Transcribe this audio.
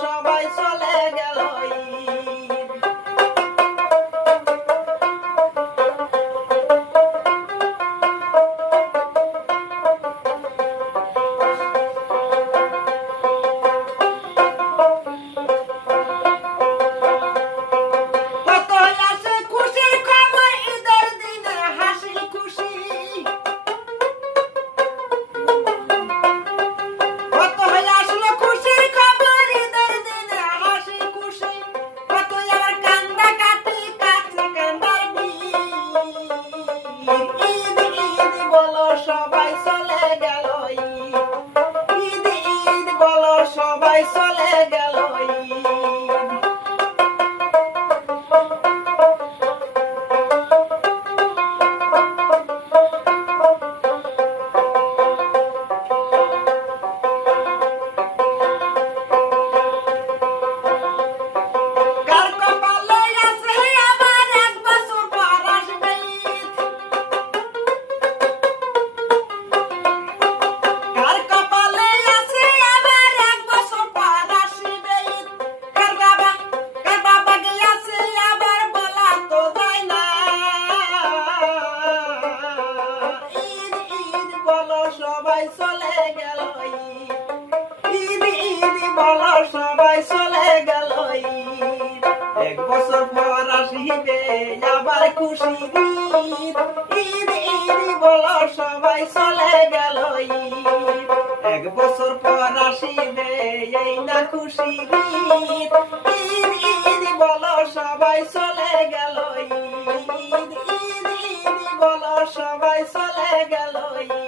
সবাই চলে গেল ঈদ। সবাই চলে গেল ঈদ, ঈদ ঈদ বলো সবাই চলে গেল ঈদ। সবাই চলে গেল ঈদ, ঈদ বলো সবাই চলে গেল ঈদ। এক বছর পর আসিবে আবার খুশির ঈদ, ঈদ ঈদ বলো সবাই চলে গেল ঈদ। এক বছর পর আসিবে এই না খুশির ঈদ, ঈদ ঈদ বলো সবাই চলে গেল ঈদ, ঈদ ঈদ বলো সবাই চলে গেল ঈদ।